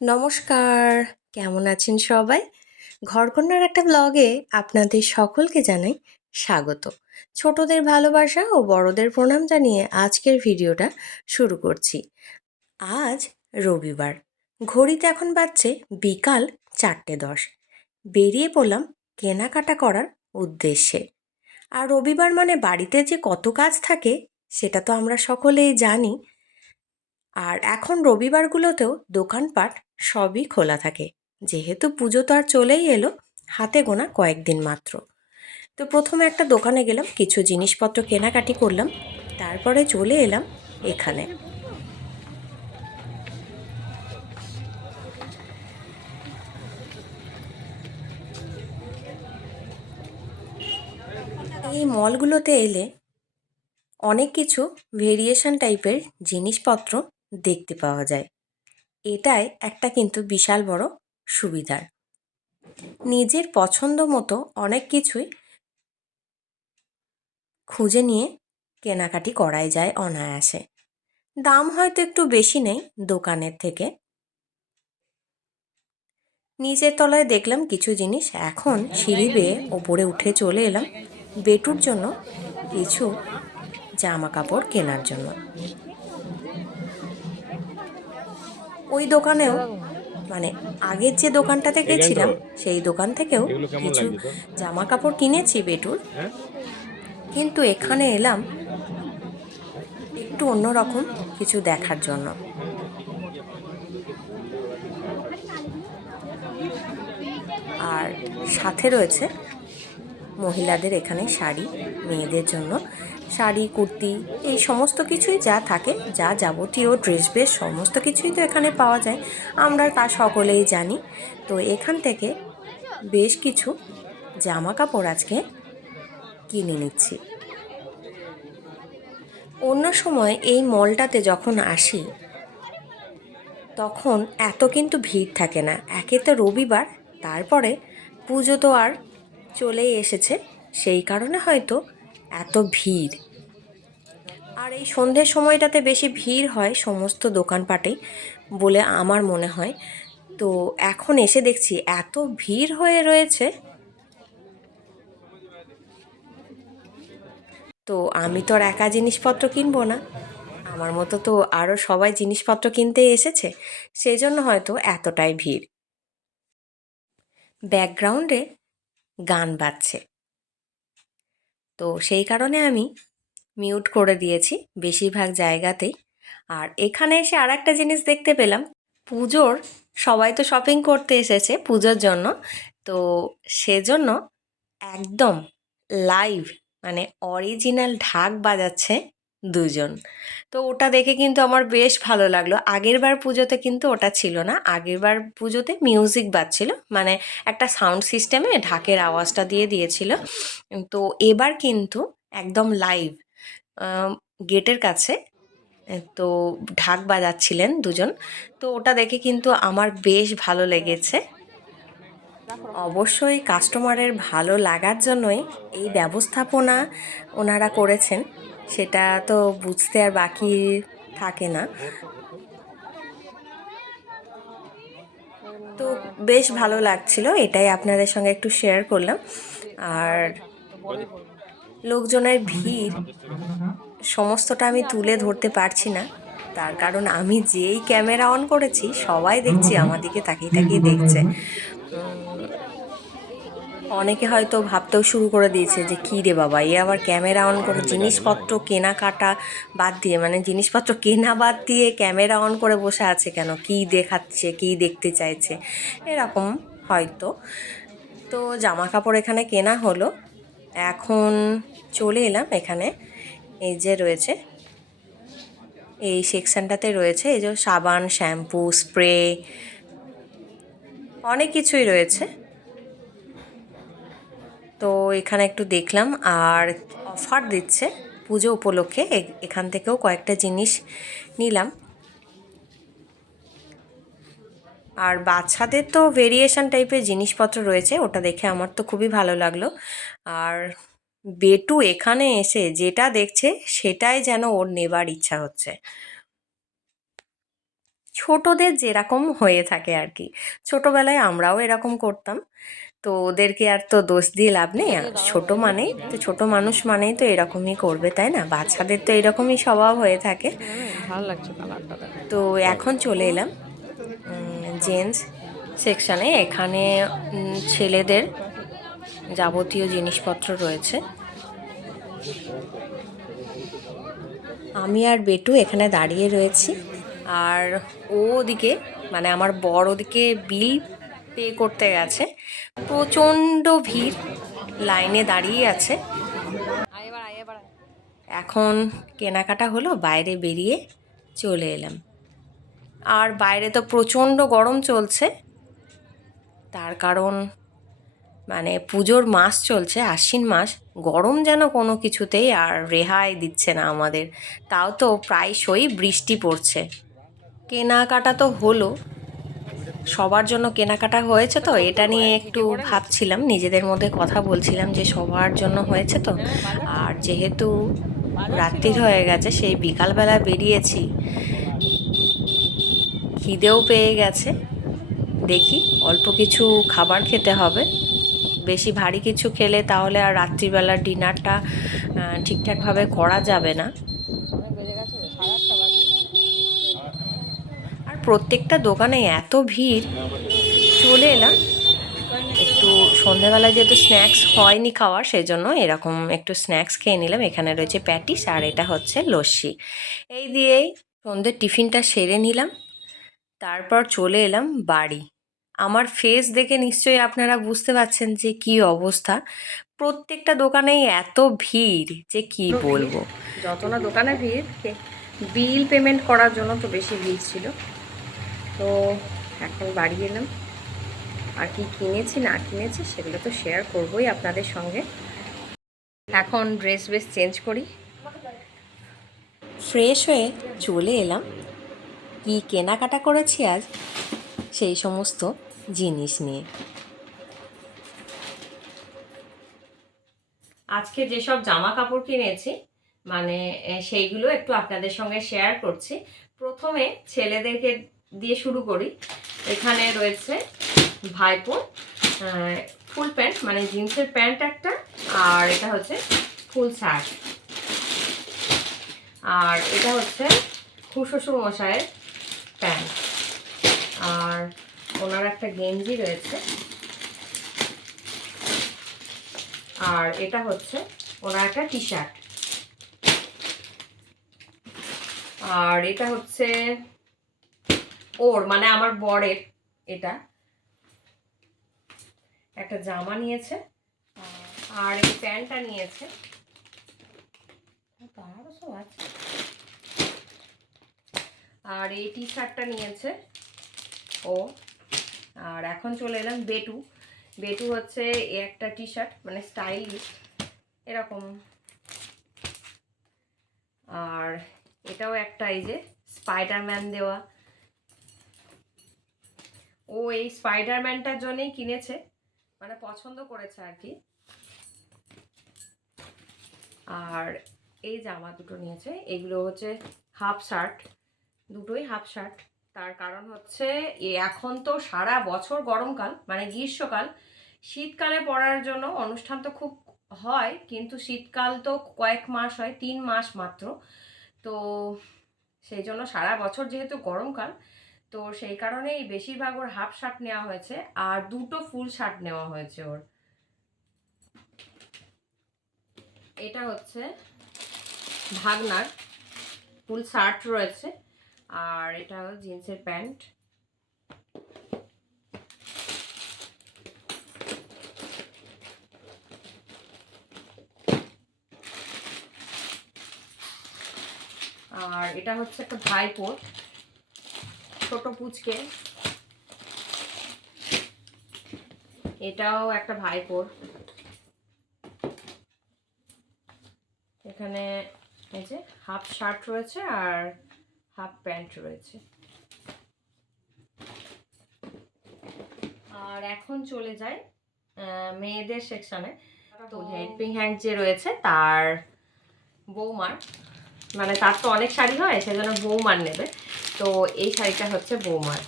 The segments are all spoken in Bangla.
নমস্কার, কেমন আছেন সবাই? ঘরকন্যার একটা ব্লগে আপনাদের সকলকে জানাই স্বাগত। ছোটদের ভালোবাসা ও বড়দের প্রণাম জানিয়ে আজকের ভিডিওটা শুরু করছি। আজ রবিবার, ঘড়িতে এখন বাজছে বিকাল চারটে দশ। বেরিয়ে পড়লাম কেনাকাটা করার উদ্দেশ্যে। আর রবিবার মানে বাড়িতে যে কত কাজ থাকে, সেটা তো আমরা সকলেই জানি। আর এখন রবিবারগুলোতেও দোকানপাট সবই খোলা থাকে। যেহেতু পুজো তো আর চলেই এলো, হাতে গোনা কয়েকদিন মাত্র। তো প্রথমে একটা দোকানে গেলাম, কিছু জিনিসপত্র কেনাকাটি করলাম, তারপরে চলে এলাম এখানে। এই মলগুলোতে এলে অনেক কিছু ভেরিয়েশন টাইপের জিনিসপত্র দেখতে পাওয়া যায়। এটাই একটা কিন্তু বিশাল বড় সুবিধার। নিজের পছন্দ মতো অনেক কিছুই খুঁজে নিয়ে কেনাকাটি করাই যায় অনায়াসে। দাম হয়তো একটু বেশি নেই দোকানের থেকে। নিচের তলায় দেখলাম কিছু জিনিস, এখন সিঁড়ি বেয়ে ওপরে উঠে চলে এলাম বেটুর জন্য কিছু জামা কাপড় কেনার জন্য। ওই দোকানেও মানে আগের যে দোকানটাতে গেছিলাম সেই দোকান থেকেও কিছু জামা কাপড় কিনেছি বেটুর। কিন্তু এখানে এলাম একটু অন্যরকম কিছু দেখার জন্য। আর সাথে রয়েছে মহিলাদের এখানে শাড়ি মেয়েদের জন্য। শাড়ি, কুর্তি, এই সমস্ত কিছুই যা থাকে, যা যাবতীয় ড্রেস বেস সমস্ত কিছুই তো এখানে পাওয়া যায়। আমরা তা সকলেই জানি। তো এখান থেকে বেশ কিছু জামা কাপড় আজকে কিনে নিচ্ছি। অন্য সময় এই মলটাতে যখন আসি, তখন এত কিন্তু ভিড় থাকে না। একে তো রবিবার, তারপরে পুজো তো আর চলেই এসেছে। সেই কারণে হয়তো এত ভিড়। আর এই সন্ধ্যের সময়টাতে বেশি ভিড় হয় সমস্ত দোকানপাটেই বলে আমার মনে হয়। তো এখন এসে দেখছি এত ভিড় হয়ে রয়েছে। তো আমি তো আর একা জিনিসপত্র কিনবো না। আমার মতো তো আরও সবাই জিনিসপত্র কিনতে এসেছে সেই জন্য হয়তো এতটাই ভিড়। ব্যাকগ্রাউন্ডে গান বাজছে। তো সেই কারণে আমি মিউট করে দিয়েছি বেশিরভাগ জায়গাতেই। আর এখানে এসে আর একটা জিনিস দেখতে পেলাম, পুজোর সবাই তো শপিং করতে এসেছে পুজোর জন্য। তো সেজন্য একদম লাইভ মানে অরিজিনাল ঢাক বাজাচ্ছে দুজন। তো ওটা দেখে কিন্তু আমার বেশ ভালো লাগল। আগের বার পুজোতে কিন্তু ওটা ছিল না। আগের বার পুজোতে মিউজিক বাজছিল। মানে একটা সাউন্ড সিস্টেমে ঢাকের আওয়াজটা দিয়ে দিয়েছিল। তো এবার কিন্তু একদম লাইভ গেটের কাছে, তো ঢাক বাজাচ্ছিলেন দুজন। তো ওটা দেখে কিন্তু আমার বেশ ভালো লেগেছে। অবশ্যই কাস্টমারের ভালো লাগার জন্যই এই ব্যবস্থাপনা ওনারা করেছেন। সেটা তো বুঝতে আর বাকি থাকে না। তো বেশ ভালো লাগছিল, এটাই আপনাদের সঙ্গে একটু শেয়ার করলাম। আর লোকজনের ভিড় সমস্তটা আমি তুলে ধরতে পারছি না। তার কারণ আমি যেই ক্যামেরা অন করেছি, সবাই দেখছি, আমার দিকে তাকিয়ে তাকিয়ে দেখছে। অনেকে হয়তো ভাবতেও শুরু করে দিয়েছে যে কী রে বাবা এ আবার ক্যামেরা অন করে জিনিসপত্র কেনাকাটা বাদ দিয়ে মানে জিনিসপত্র কেনা বাদ দিয়ে ক্যামেরা অন করে বসে আছে কেন? কী দেখাচ্ছে কী দেখতে চাইছে? এরকম হয়তো। তো জামা কাপড় এখানে কেনা হলো। এখন চলে এলাম এখানে। এই যে রয়েছে এই সেকশানটাতে রয়েছে এই যে সাবান শ্যাম্পু স্প্রে অনেক কিছুই রয়েছে। তো এখানে একটু দেখলাম আর অফার দিচ্ছে পুজো উপলক্ষে। এখান থেকেও কয়েকটা জিনিস নিলাম। আর বাচ্চাদের তো ভেরিয়েশন টাইপের জিনিসপত্র রয়েছে, ওটা দেখে আমার তো খুবই ভালো লাগল। আর বেটু এখানে এসে যেটা দেখছে সেটাই যেন ওর নেবার ইচ্ছা হচ্ছে। ছোটদের যেরকম হয়ে থাকে আর কি। ছোটোবেলায় আমরাও এরকম করতাম। তো ওদেরকে আর তো দোষ দিয়ে লাভ নেই। ছোটো মানেই তো ছোটো মানুষ মানেই তো এরকমই করবে তাই না? বাচ্চাদের তো এরকমই স্বভাব হয়ে থাকে। ভালো লাগছে তো এখন চলে এলাম জেন্টস সেকশানে। এখানে ছেলেদের যাবতীয় জিনিসপত্র রয়েছে। আমি আর বেটু এখানে দাঁড়িয়ে রয়েছি। আর ও ওদিকে মানে আমার বড় ওদিকে বিল পে করতে গেছে। প্রচণ্ড ভিড় লাইনে দাঁড়িয়ে আছে। এখন কেনাকাটা হলো, বাইরে বেরিয়ে চলে এলাম। আর বাইরে তো প্রচণ্ড গরম চলছে। তার কারণ মানে পুজোর মাস চলছে, আশ্বিন মাস। গরম যেন কোনো কিছুতেই আর রেহাই দিচ্ছে না আমাদের। তাও তো প্রায়শই বৃষ্টি পড়ছে। কেনাকাটা তো হলো সবার জন্য কেনাকাটা হয়েছে তো, এটা নিয়ে একটু ভাবছিলাম, নিজেদের মধ্যে কথা বলছিলাম যে সবার জন্য হয়েছে তো। আর যেহেতু রাত্রির হয়ে গেছে, সেই বিকালবেলা বেরিয়েছি। খিদেও পেয়ে গেছে। দেখি, অল্প কিছু খাবার খেতে হবে। বেশি ভারী কিছু খেলে তাহলে আর রাত্রিবেলার ডিনারটা ঠিকঠাকভাবে করা যাবে না অনেক বেজে গেছে সাড়ে আটটা বাজে আর প্রত্যেকটা দোকানে এত ভিড়, চলে এলাম। একটু সন্ধেবেলায় যেহেতু স্ন্যাক্স হয়নি খাওয়ার সেই জন্য এরকম একটু স্ন্যাক্স খেয়ে নিলাম। এখানে রয়েছে প্যাটিস আর এটা হচ্ছে লস্যি। এই দিয়েই সন্ধ্যের টিফিনটা সেরে নিলাম। তারপর চলে এলাম বাড়ি। আমার ফেস দেখে নিশ্চয়ই আপনারা বুঝতে পারছেন যে কি অবস্থা। প্রত্যেকটা দোকানেই এত ভিড়, যে কি বলব? যত না দোকানে ভিড়, বিল পেমেন্ট করার জন্য তো বেশি ভিড় ছিল। তো এখন বাড়ি এলাম। আর কি কিনেছি না কিনেছি সেগুলো তো শেয়ার করবই আপনাদের সঙ্গে। এখন ড্রেস বেশ চেঞ্জ করি। ফ্রেশ হয়ে চলে এলাম। কি কেনাকাটা করেছি আজ? সেই সমস্ত জিনিস নিয়ে। আজকে যেসব জামা কাপড় কিনেছি মানে সেইগুলো একটু আপনাদের সঙ্গে শেয়ার করছি। প্রথমে ছেলেদেরকে দিয়ে শুরু করি। এখানে রয়েছে ভাইপো ফুল প্যান্ট মানে জিন্সের প্যান্ট একটা, আর এটা হচ্ছে ফুল শার্ট। আর এটা হচ্ছে খুশশুর মশাইয়ের প্যান্ট। আর ওনার একটা গেঞ্জি রয়েছে। আর এটা হচ্ছে ওনার একটা টি শার্ট আর এটা হচ্ছে ওর মানে আমার বরের, এটা। একটা জামা নিয়েছে আর এই প্যান্টটা নিয়েছে। তারও সব আছে। আর এই টি শার্টটা নিয়েছে ও। আর এখন চলে এলাম বেটু। বেটু হচ্ছে একটা টি শার্ট মানে স্টাইলিশ, এরকম। আর এটাও একটা এই যে স্পাইডারম্যান দেওয়া। ও এই স্পাইডারম্যানটার জন্যই কিনেছে। মানে পছন্দ করেছে আর কি। আর এই জামা দুটো নিয়েছে। এগুলো হচ্ছে হাফ শার্ট। দুটোই হাফ শার্ট। তার কারণ হচ্ছে এখন তো সারা বছর গরমকাল মানে গ্রীষ্মকাল। শীতকালে পড়ার জন্য অনুষ্ঠান তো খুব হয়, কিন্তু শীতকাল তো কয়েক মাস হয়, তিন মাস মাত্র। তো সেই জন্য সারা বছর যেহেতু গরমকাল তো সেই কারণেই বেশিরভাগ ওর হাফ শার্ট নেওয়া হয়েছে আর দুটো ফুল শার্ট নেওয়া হয়েছে ওর। এটা হচ্ছে ভাগনার ফুল শার্ট রয়েছে আর এটা হলো জিন্সের প্যান্ট। আর এটা হচ্ছে একটা ভাইপোর ছোট পুচকে। এটাও একটা ভাইপোর। এখানে এই যে হাফ শার্ট রয়েছে আর হাফ প্যান্ট রয়েছে। আর এখন চলে যাই মেয়েদের সেকশনে তো হেল্পিং হ্যান্ড যে রয়েছে তার বৌমার। মানে তার তো অনেক শাড়ি হয়, সেজন্য বৌমার নেবে। তো এই শাড়িটা হচ্ছে বৌমার।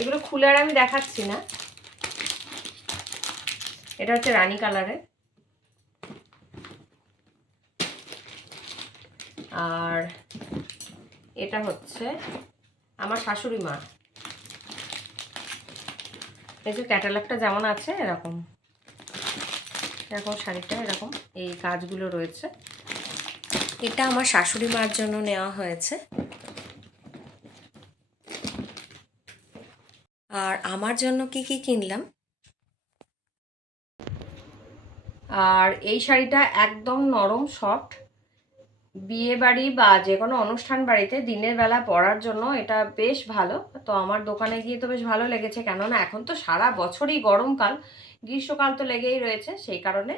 এগুলো খুলে আর আমি দেখাচ্ছি না। এটা হচ্ছে রানী কালারের। আর এটা হচ্ছে আমার শাশুড়ি মা। এই যে ক্যাটালগটা যেমন আছে, এরকম। এরকম শাড়িটা, এরকম এই কাজগুলো রয়েছে। এটা আমার শাশুড়ি মার জন্য নেওয়া হয়েছে। আর আমার জন্য কি কি কিনলাম? আর এই শাড়িটা একদম নরম, সফট। বিয়ে বাড়ি বা যে কোনো অনুষ্ঠান বাড়িতে দিনের বেলা পরার জন্য এটা বেশ ভালো। তো আমার দোকানে গিয়ে তো বেশ ভালো লেগেছে, কেননা এখন তো সারা বছরই গরমকাল, গ্রীষ্মকাল তো লেগেই রয়েছে, সেই কারণে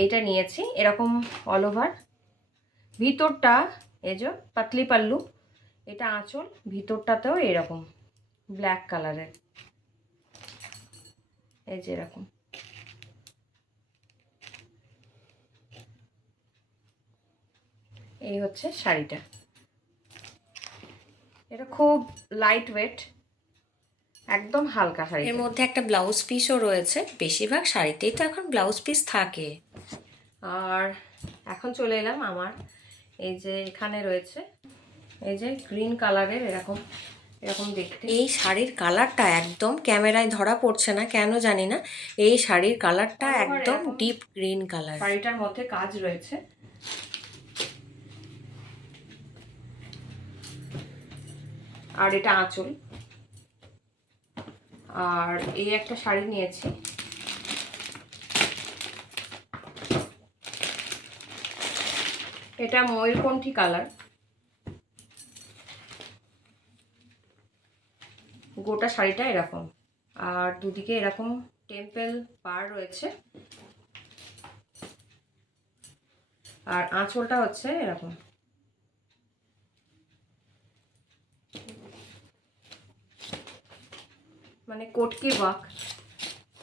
এইটা নিয়েছি, এরকম অল ওভার ভিতরটা এই যে পাতলি পাল্লু এটা আঁচল ভিতরটাতেও এরকম ব্ল্যাক কালারের এই যে এরকম। এই হচ্ছে শাড়িটা। এটা খুব লাইট ওয়েট একদম হালকা শাড়ি এর মধ্যে একটা ব্লাউজ পিসও রয়েছে। বেশিরভাগ শাড়িতেই তো এখন ব্লাউজ পিস থাকে। আর এখন চলে এলাম আমার এই যে এখানে রয়েছে এই যে গ্রিন কালারের এরকম এরকম দেখতে। এই শাড়ির কালারটা একদম ক্যামেরায় ধরা পড়ছে না কেন জানি না। এই শাড়ির কালারটা একদম ডিপ গ্রিন কালার শাড়িটার মধ্যে কাজ রয়েছে। আর এটা আঁচল। আর এই একটা শাড়ি নিয়েছি। এটা ময়ূরকণ্ঠী কালার। গোটা শাড়িটা এরকম। আর দুদিকে এরকম টেম্পেল পার রয়েছে। আর আঁচলটা হচ্ছে এরকম। মানে কটকি ওয়াক,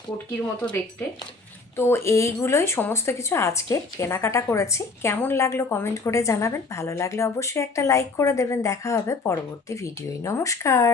কটকির মতো দেখতে। তো এইগুলোই সমস্ত কিছু আজকে কেনাকাটা করেছি। কেমন লাগল কমেন্ট করে জানাবেন। ভালো লাগলে অবশ্যই একটা লাইক করে দেবেন। দেখা হবে পরবর্তী ভিডিওয় নমস্কার!